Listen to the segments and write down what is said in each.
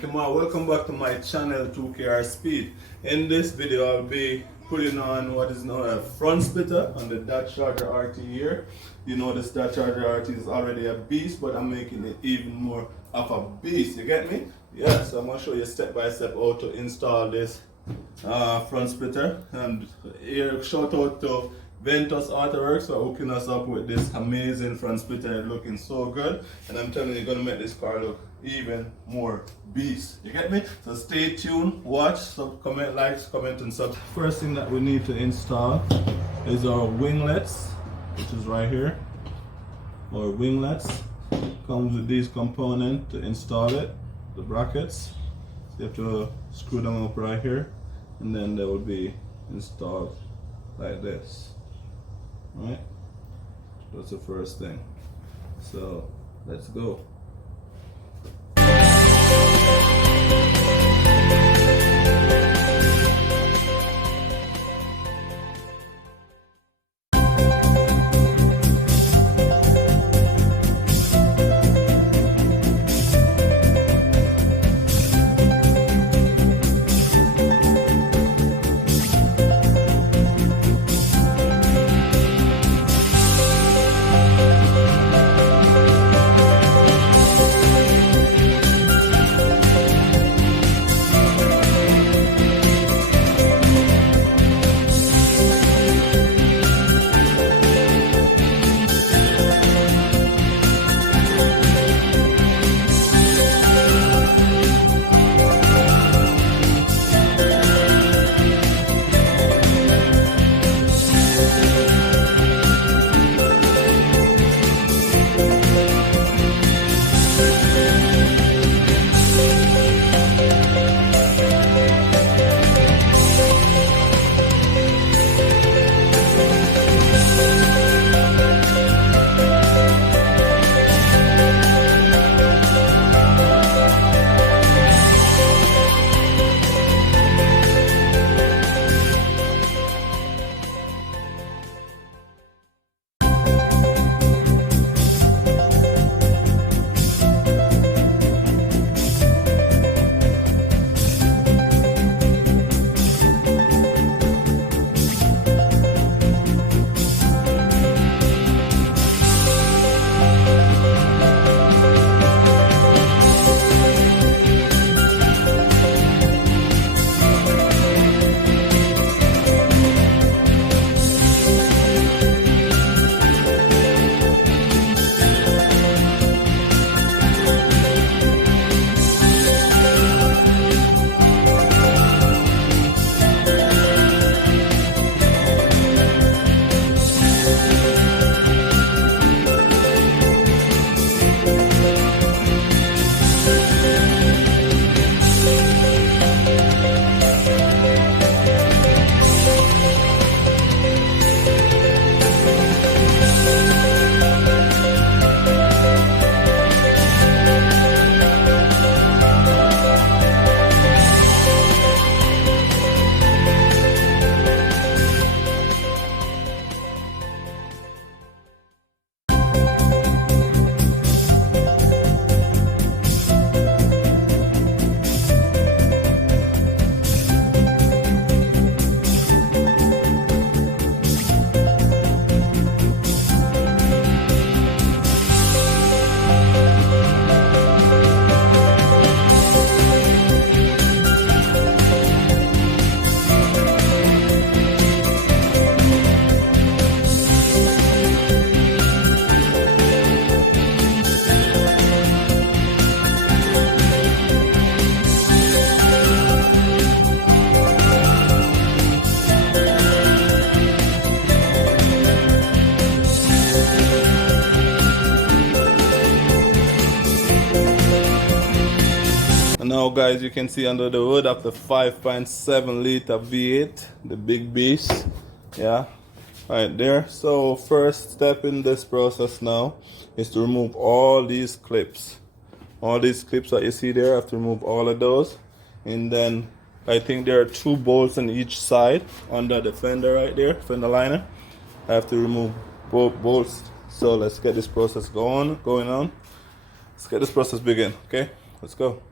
Come on, welcome back to my channel 2KR Speed. In this video I'll be putting on what is known as front splitter on the Dodge Charger RT here. You know this Dodge Charger RT is already a beast, but I'm making it even more of a beast. You get me? Yeah, so I'm going to show you step by step how to install this front splitter. And here, shout out to Ventus Autoworks for hooking us up with this amazing front splitter. Looking so good, and I'm telling you, you're gonna make this car look even more beast. You get me? So stay tuned, watch, comment, likes, comment, and sub. First thing that we need to install is our winglets, which is right here. Our winglets comes with these components to install it. The brackets. So you have to screw them up right here, and then they will be installed like this. Right, that's the first thing. So let's go. Now guys, you can see under the hood of the 5.7 liter V8, the big beast, yeah, right there. So first step in this process now is to remove all these clips. All these clips that you see there, I have to remove all of those. And then I think there are 2 bolts on each side under the fender right there, fender liner. I have to remove both bolts. So let's get this process going on. Let's get this process begin, okay? Let's go.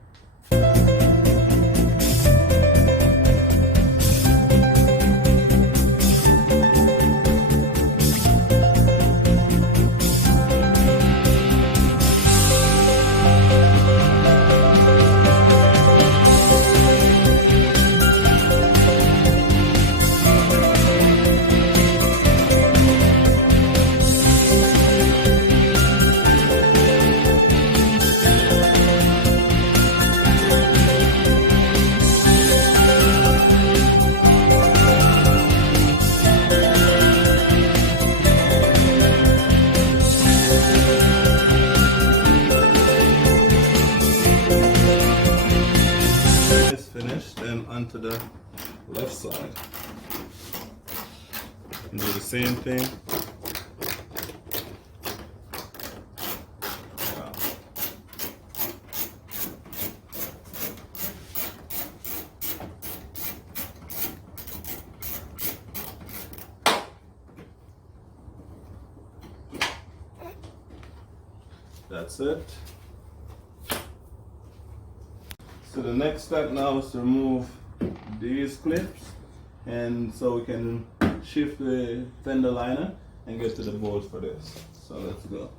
the left side. Do the same thing. Wow. That's it. So the next step now is to remove these clips, and so we can shift the fender liner and get to the bolts for this. So let's go.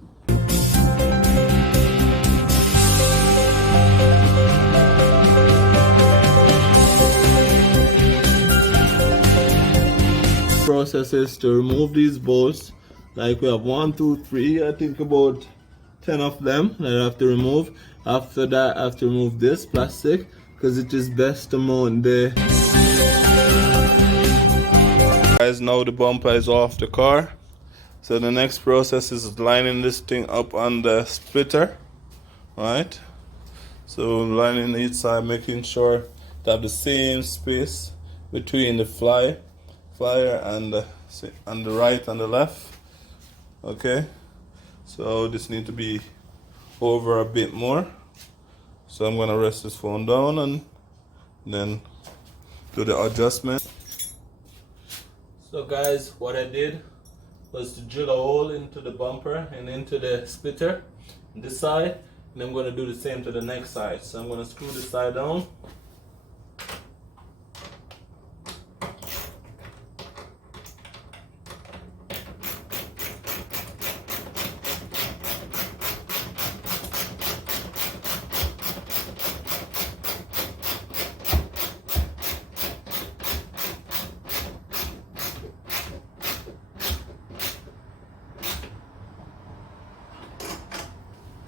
Process is to remove these bolts. Like we have 1, 2, 3, I think about 10 of them that I have to remove. After that I have to remove this plastic because it is best to mount the. Guys, now the bumper is off the car. So the next process is lining this thing up on the splitter. Right? So lining each side, making sure to have the same space between the flyer and the right and the left. Okay, so this needs to be over a bit more. So I'm gonna rest this phone down and then do the adjustment. So guys, what I did was to drill a hole into the bumper and into the splitter on this side, and I'm gonna do the same to the next side. So I'm gonna screw this side down.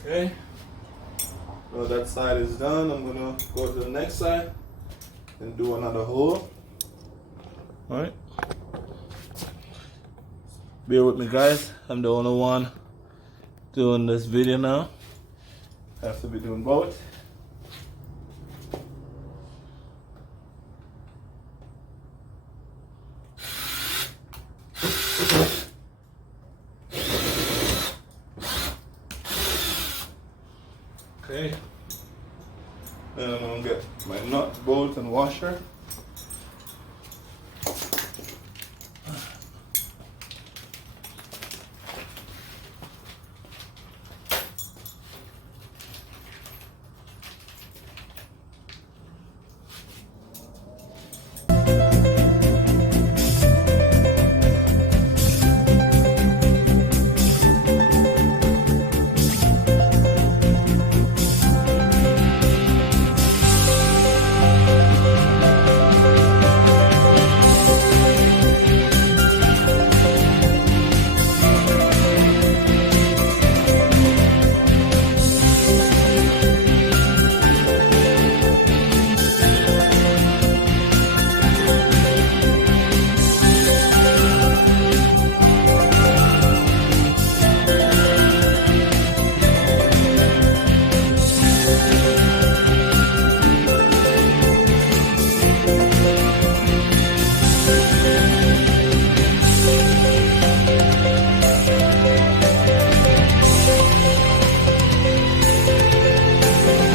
Okay, so that side is done. I'm gonna go to the next side and do another hole. Alright, bear with me guys, I'm the only one doing this video now. I have to be doing both. Okay, then I'm gonna get my nut, bolt, and washer.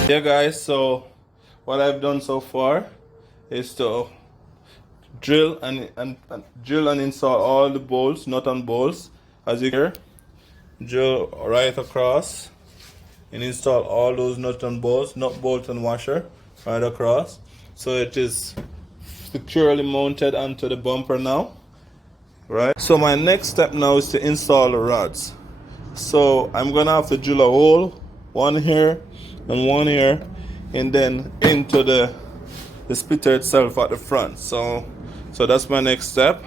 Yeah guys, so what I've done so far is to drill and install all the bolts, nut and bolts, as you can hear. Drill right across and install all those nut and bolts, nut, bolt and washer right across, so it is securely mounted onto the bumper now. Right, so my next step now is to install the rods. So I'm gonna have to drill a hole, one here and one here, and then into the splitter itself at the front. So that's my next step,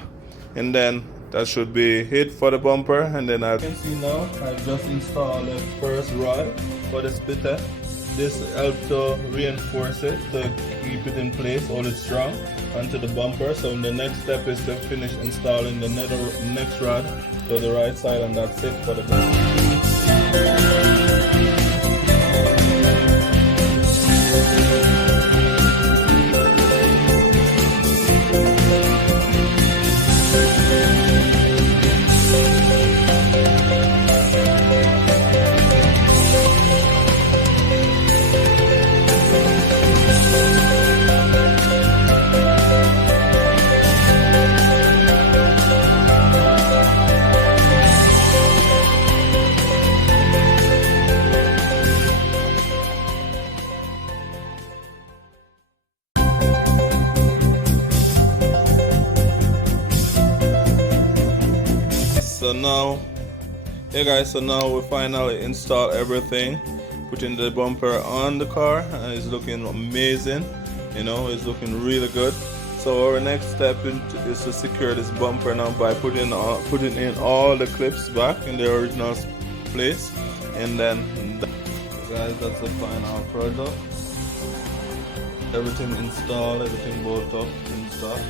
and then that should be it for the bumper. And then I can see now I just installed the first rod for the splitter. This helps to reinforce it, to keep it in place, hold it strong onto the bumper. So the next step is to finish installing the next rod to the right side, and that's it for the bumper. So now, hey guys, so now we finally install everything, putting the bumper on the car, and it's looking amazing. You know, it's looking really good. So our next step is to secure this bumper now by putting in all the clips back in the original place, and then guys, that's the final product. Everything installed, everything bolt up, installed.